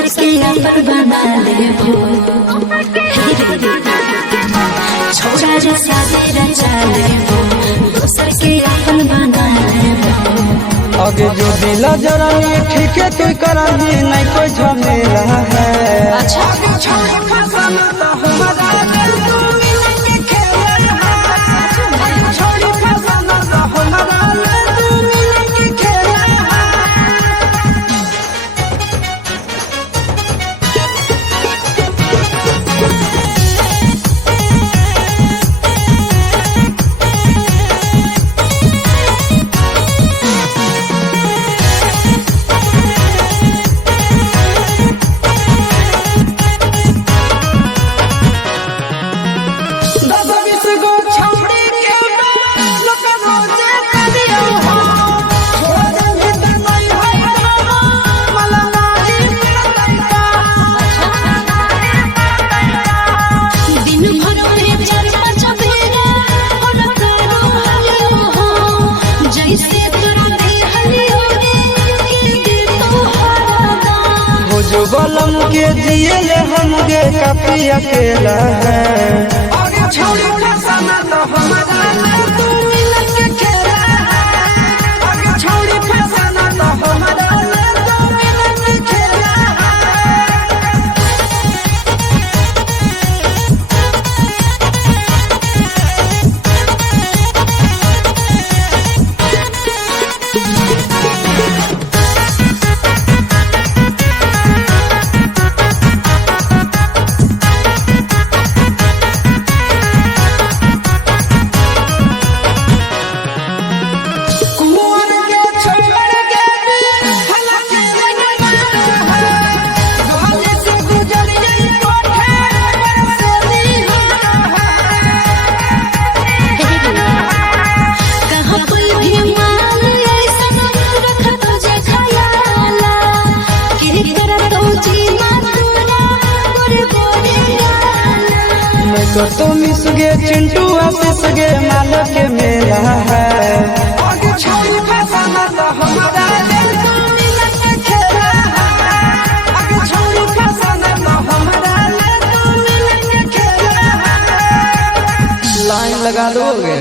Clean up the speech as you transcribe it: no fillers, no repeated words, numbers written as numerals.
दूसर के अपन बना लेबो छोरा रे शादी रचा लेबो दूसर के अपन बना लेबो। आगे जो दिला जरा ठीक है तू कराही नहीं कोई झमेला है। अच्छा जो बलम के दिए ले हम गे काफी अकेला है। आगे छोड़ी फसाना तो हमारा तू मिलन के खेला है। आगे छोड़ी फसाना तो हमारा तू मिलन के खेला तो मिस गे चिंटू आशीष गे माल के मेला है। आगे छोड़ी फसाना तो हमारा तू मिलन के खेला है। आगे छोड़ी फसाना तो हमारा तू मिलन के खेला है। लाइन लगा दोगे।